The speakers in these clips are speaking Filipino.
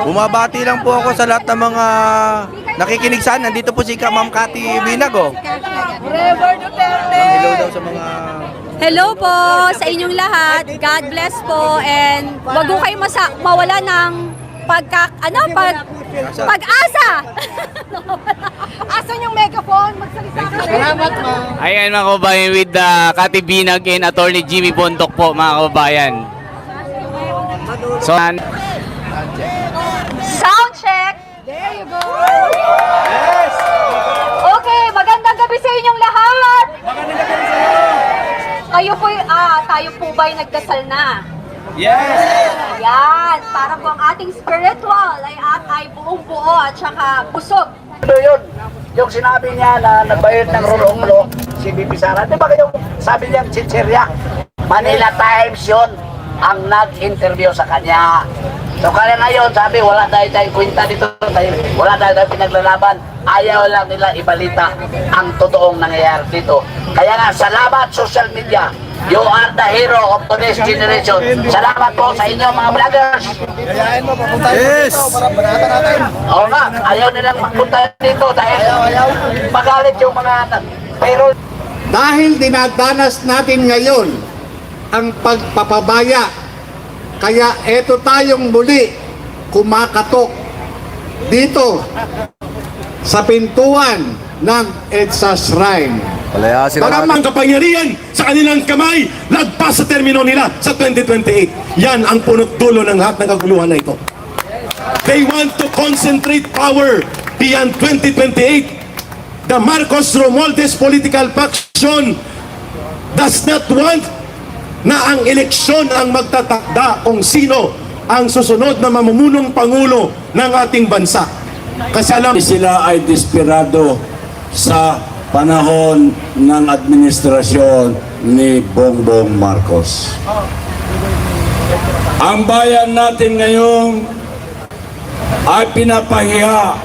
Bumabati lang po ako sa lahat ng mga nakikinig saan. Nandito po si Ma'am Cathy Binag, oh. Forever Duterte! Hello daw sa mga... Hello po sa inyong lahat. God bless po and wag po kayo mawala ng pag-asa. Asan yung megaphone? Magsalita ka rin. Salamat, ma'am. Ayan mga kababayan with Cathy Binag and Attorney Jimmy Bontoc po mga kababayan. So, Sound check. There you go. Yes! Okay, magandang gabi sa inyong lahat. Kayo po, tayo po ba'y nagdasal na? Yes! Ayan, para po ang ating spiritual ay buong buo at saka busog. Ito yun, yung sinabi niya na nagbayad ng rulong-ulo, si BP Sara. Di ba yung sabi niya, Chichirya? Manila Times yun ang nag-interview sa kanya. So kaya ngayon, sabi, wala tayong kwenta dito, wala tayong pinaglalaban. Ayaw lang nila ibalita ang totoong nangyayari dito. Kaya nga, salamat social media. You are the hero of today's generation. Salamat po sa inyo mga vloggers. Yes! Oo nga, ayaw nilang magpunta dito dahil magalit yung mga pero Dahil dinadanas natin ngayon ang pagpapabaya, kaya eto tayong muli kumakatok dito sa pintuan ng EDSA Shrine. Palayasin Maramang kapangyarihan sa kanilang kamay, lagpas sa termino nila sa 2028. Yan ang punot dulo ng lahat ng kaguluhan na ito. They want to concentrate power beyond 2028. The Marcos Romualdez political faction does not want na ang eleksyon ang magtatakda kung sino ang susunod na mamumunong pangulo ng ating bansa. Kasi alam sila ay desperado sa panahon ng administrasyon ni Bongbong Marcos. Ang bayan natin ngayon ay pinapahiya.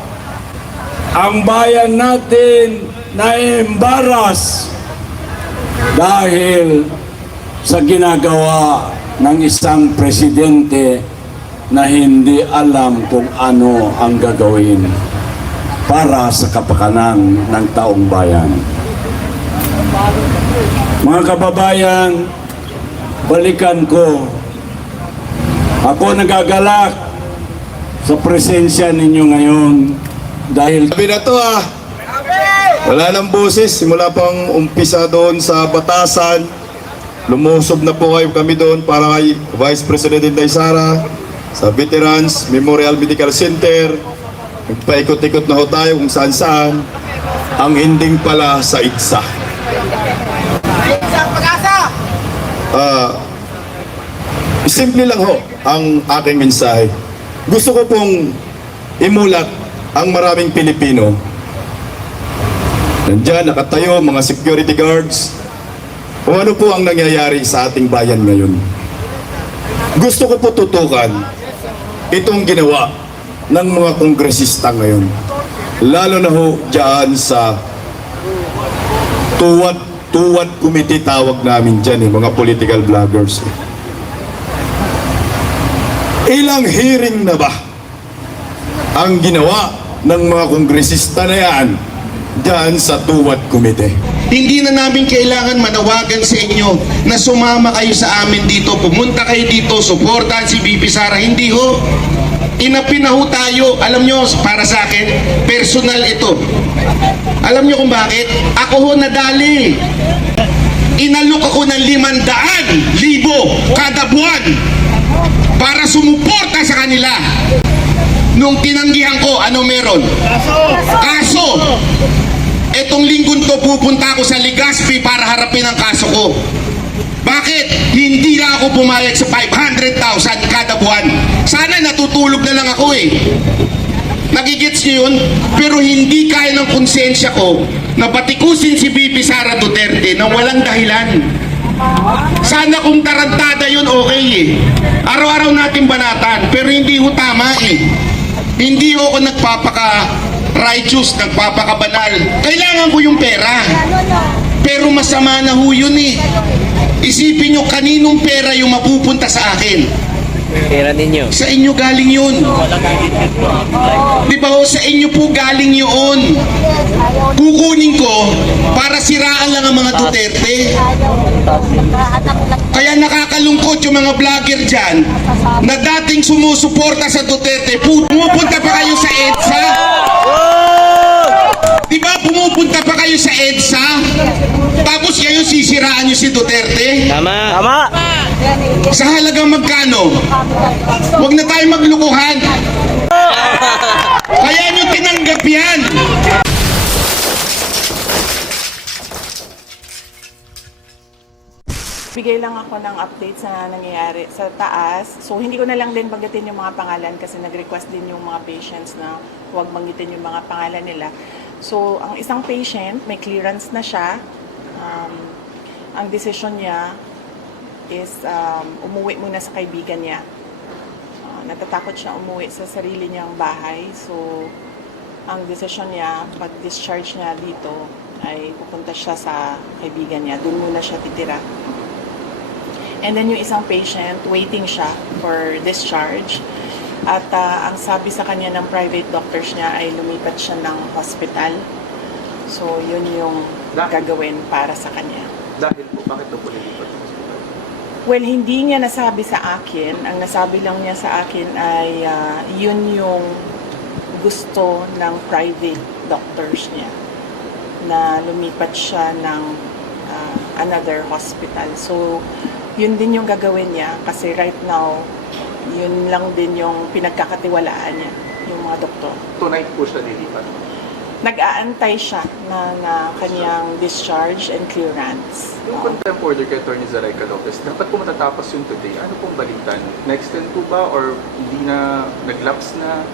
Ang bayan natin na-embaras dahil sa ginagawa ng isang presidente na hindi alam kung ano ang gagawin para sa kapakanan ng taong bayan. Mga kababayan, balikan ko. Ako nagagalak sa presensya ninyo ngayon dahil Sabi na to wala nang boses, simula pang umpisa doon sa batasan, lumusob na po kayo kami doon para kay Vice President Inday Sara, sa Veterans Memorial Medical Center, nagpaikot-ikot na ho tayo kung saan-saan, ang ending pala sa IDSA. Simple lang ho ang aking mensahe. Gusto ko pong imulat ang maraming Pilipino. Nandiyan, nakatayo, mga security guards. Kung ano po ang nangyayari sa ating bayan ngayon. Gusto ko po tutukan itong ginawa ng mga kongresista ngayon. Lalo na ho dyan sa tuwad committee tawag namin dyan, mga political vloggers. Ilang hearing na ba ang ginawa ng mga kongresista na yan dyan sa tuwad committee? Hindi na namin kailangan manawagan sa inyo na sumama kayo sa amin dito, pumunta kayo dito, suportahan si BP Sara. Hindi ho. Inapin na ho tayo. Alam nyo, para sa akin, personal ito. Alam nyo kung bakit? Ako ho nadali. Inalok ako ng 500,000 kada buwan para sumuporta sa kanila. Nung tinanggihan ko, ano meron? Kaso! Etong linggon to pupunta ako sa Legazpi para harapin ang kaso ko. Bakit? Hindi na ako pumayag sa 500,000 kada buwan. Sana natutulog na lang ako Nagigits nyo yun? Pero hindi kaya ng konsensya ko na batikusin si BP Sara Duterte na walang dahilan. Sana kung tarantada yun, okay Araw-araw natin banatan, pero hindi ho tama Hindi ho ako nagpapaka-righteous, nagpapakabanal. Kailangan ko yung pera. Pero masama na ho yun Isipin nyo kaninong pera yung mapupunta sa akin. Pera ninyo. Sa inyo galing yun. Di ba ho, sa inyo po galing yun. Kukunin ko para siraan lang ang mga Duterte. Kaya nakakalungkot yung mga vlogger dyan na dating sumusuporta sa Duterte, pumupunta pa kayo sa EDSA. Di ba pumupunta pa kayo sa EDSA? Tapos kayo sisiraan nyo si Duterte? Tama. Tama. Sa halagang magkano? Huwag na tayo maglukuhan. Kaya nyo tinanggap yan. Bigay lang ako ng update sa nangyayari sa taas. So, hindi ko na lang din banggitin yung mga pangalan kasi nag-request din yung mga patients na huwag banggitin yung mga pangalan nila. So, ang isang patient, may clearance na siya. Ang decision niya is umuwi muna sa kaibigan niya. Natatakot siya umuwi sa sarili niyang bahay. So, ang decision niya, pag-discharge niya dito, ay pupunta siya sa kaibigan niya. Doon muna siya titira. And then yung isang patient, waiting siya for discharge. At ang sabi sa kanya ng private doctors niya ay lumipat siya ng hospital. So, yun yung gagawin para sa kanya. Dahil po, bakit po lumipat ng hospital? Well, hindi niya nasabi sa akin. Ang nasabi lang niya sa akin ay yun yung gusto ng private doctors niya na lumipat siya ng another hospital. So, yun din yung gagawin niya kasi right now, yun lang din yung pinagkakatiwalaan niya, yung mga doktor. Tonight po siya lilipat. Nag-aantay siya na kanyang discharge and clearance. Yung contempt order kay Atty. Zalaika Lopez, dapat po matatapos yun today. Ano pong balitan? Na-extend po ba or hindi na, nag-lapse na?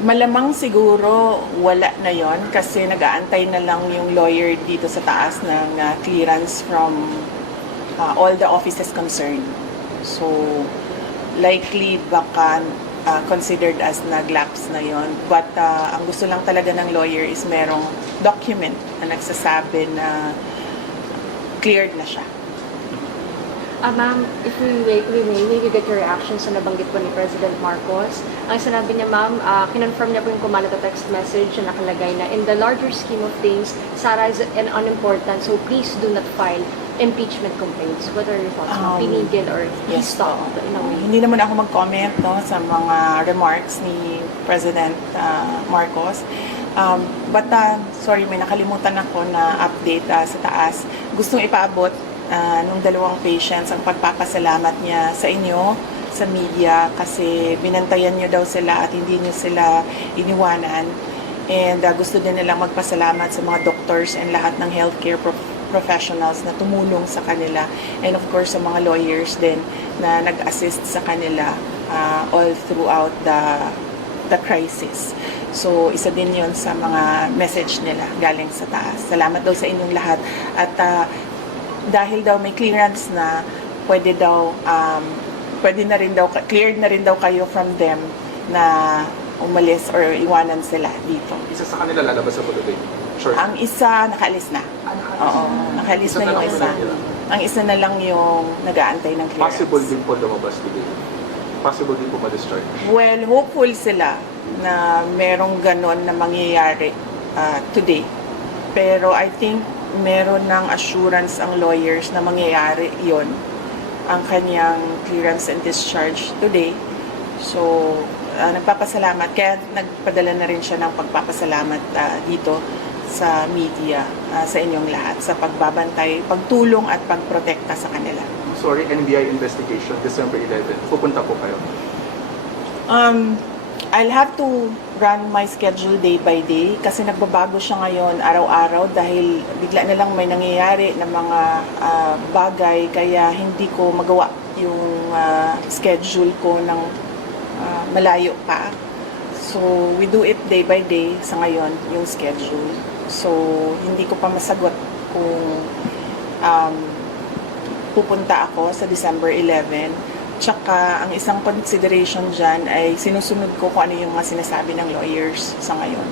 Malamang siguro wala na yon kasi nag-aantay na lang yung lawyer dito sa taas ng clearance from all the offices concerned. So, likely baka considered as nag-lapse na yon. But ang gusto lang talaga ng lawyer is merong document na nagsasabi na cleared na siya. Ma'am, if we may maybe get your reaction sa nabanggit po ni President Marcos. Ang sinabi niya, ma'am, kinonfirm niya po yung kumalat na text message na nakalagay na in the larger scheme of things, Sara is an unimportant, so please do not file impeachment complaints. What are your thoughts? Pinigil or stop in a way? Hindi naman ako mag-comment no, sa mga remarks ni President Marcos. But sorry, may nakalimutan ako na update sa taas. Gustong ipaabot nung dalawang patients ang pagpapasalamat niya sa inyo, sa media, kasi binantayan niyo daw sila at hindi niyo sila iniwanan. And gusto din nilang magpasalamat sa mga doctors and lahat ng healthcare professionals na tumulong sa kanila. And of course, sa mga lawyers din na nag-assist sa kanila all throughout the crisis. So, isa din yon sa mga message nila galing sa taas. Salamat daw sa inyong lahat. At dahil daw may clearance na, pwede na rin daw, cleared na rin daw kayo from them na umalis or iwanan sila dito. Isa sa kanila lalabas sa today? Sure. Ang isa, nakaalis na. Oo, nakaalis na yung isa. Ang isa na lang yung nag-aantay ng clearance. Possible din po lumabas today? Possible din po ma-discharge? Well, hopeful sila na merong ganon na mangyayari today. Pero I think meron ng assurance ang lawyers na mangyayari yon ang kanyang clearance and discharge today. So, nagpapasalamat. Kaya nagpadala na rin siya ng pagpapasalamat dito sa media, sa inyong lahat, sa pagbabantay, pagtulong at pagprotekta sa kanila. Sorry, NBI investigation, December 11. Pupunta po kayo? I'll have to run my schedule day by day kasi nagbabago siya ngayon araw-araw dahil bigla na lang may nangyayari na mga bagay kaya hindi ko magawa yung schedule ko ng malayo pa. So, we do it day by day sa ngayon, yung schedule. So, hindi ko pa masagot kung pupunta ako sa December 11. Tsaka, ang isang consideration dyan ay sinusunod ko kung ano yung mga sinasabi ng lawyers sa ngayon.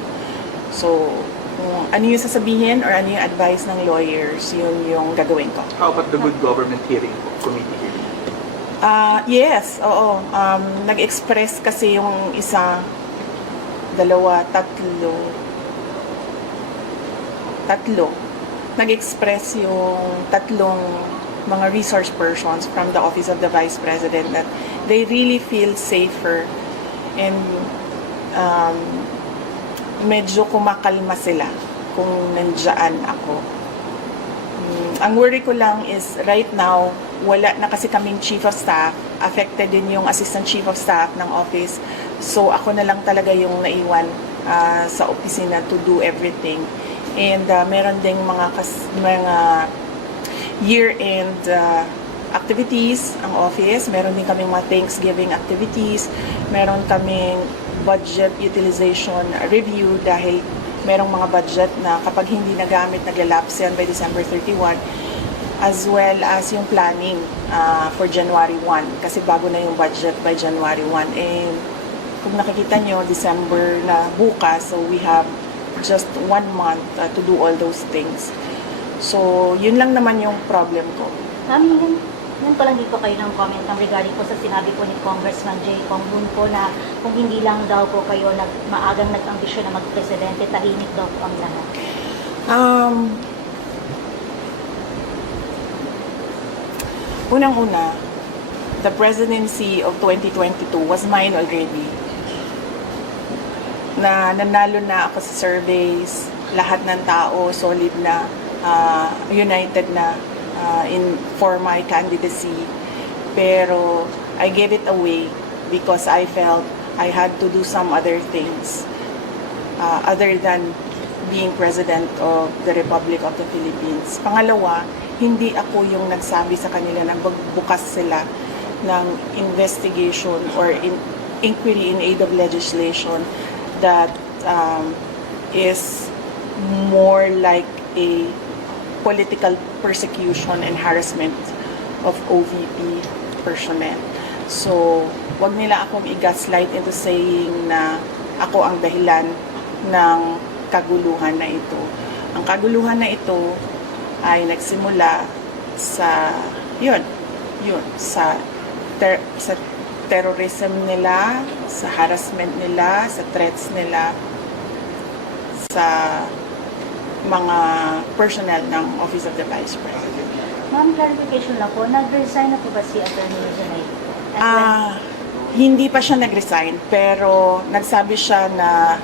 So, kung ano yung sasabihin or ano yung advice ng lawyers, yun yung gagawin ko. How about the good government hearing, committee hearing? Yes, oo. Nag-express kasi yung isa, dalawa, tatlo. Nag-express yung tatlong mga resource persons from the Office of the Vice President that they really feel safer and medyo kumakalma sila kung nandiyan ako. Ang worry ko lang is right now, wala na kasi kaming chief of staff, affected din yung assistant chief of staff ng office. So ako na lang talaga yung naiwan sa opisina to do everything. And meron ding mga year-end activities ang office. Meron din kaming mga Thanksgiving activities. Meron kaming budget utilization review dahil merong mga budget na kapag hindi nagamit, naglalapse yan by December 31, as well as yung planning for January 1 kasi bago na yung budget by January 1. And kung nakikita nyo, December na bukas, so we have just 1 month to do all those things. So, yun lang naman yung problem ko. Yun pa lang dito kayo ng comment regarding po sa sinabi po ni Congressman Jay Kong Moon po na kung hindi lang daw po kayo maagang nag-ambisyon na mag-presidente, tahimik daw po ang lahat. Unang-una, the presidency of 2022 was mine already. Nanalo na ako sa surveys, lahat ng tao solid na, united na for my candidacy. Pero I gave it away because I felt I had to do some other things other than being President of the Republic of the Philippines. Pangalawa, hindi ako yung nagsabi sa kanila na magbukas sila ng investigation or inquiry in aid of legislation that is more like a political persecution and harassment of OVP personnel. So, wag nila akong i-gaslight into saying na ako ang dahilan ng kaguluhan na ito. Ang kaguluhan na ito ay nagsimula sa sa terrorism nila, sa harassment nila, sa threats nila, sa mga personnel ng Office of the Vice President. Ma'am, clarification lang po, nag-resign na po ba si Attorney Janay? Hindi pa siya nag-resign, pero nagsabi siya na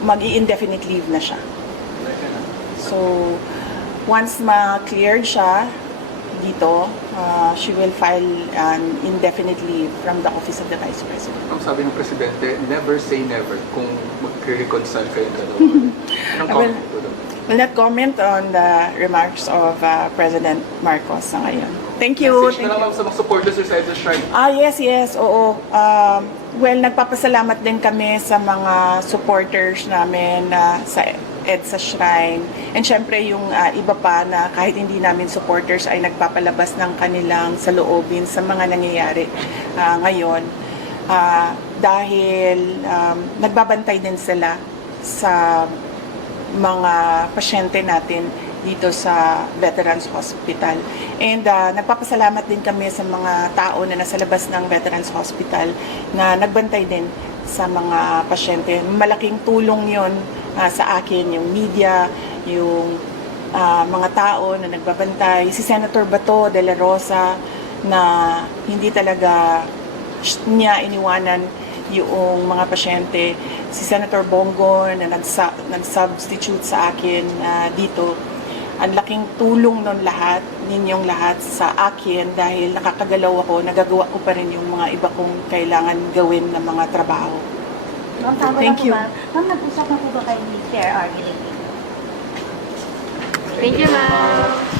mag-i-indefinite leave na siya. So, once ma-cleared siya dito, she will file an indefinite leave from the Office of the Vice President. Ang sabi ng Presidente, never say never kung mag-reconcile kayo dalawa. Anong comment po doon? Will not comment on the remarks of President Marcos sa ngayon. Thank you. Message na lang sa mga supporters sa EDSA Shrine. Yes, oo. Well, nagpapasalamat din kami sa mga supporters namin sa EDSA Shrine. And syempre yung iba pa na kahit hindi namin supporters ay nagpapalabas ng kanilang saloobin sa mga nangyayari ngayon. Dahil nagbabantay din sila sa mga pasyente natin dito sa Veterans Hospital. And nagpapasalamat din kami sa mga tao na nasa labas ng Veterans Hospital na nagbantay din sa mga pasyente. Malaking tulong yon sa akin, yung media, yung mga tao na nagbabantay. Si Senator Bato de la Rosa na hindi talaga niya iniwanan yung mga pasyente. Si Senator Bongo na nag-substitute sa akin dito. Ang laking tulong nun lahat, ninyong lahat sa akin dahil nakakagalaw ako, nagagawa ko pa rin yung mga iba kong kailangan gawin na mga trabaho. Ma'am, Thank you. Ma'am, nag-usap na po ba kayo ni Chair RD? Thank you, ma'am.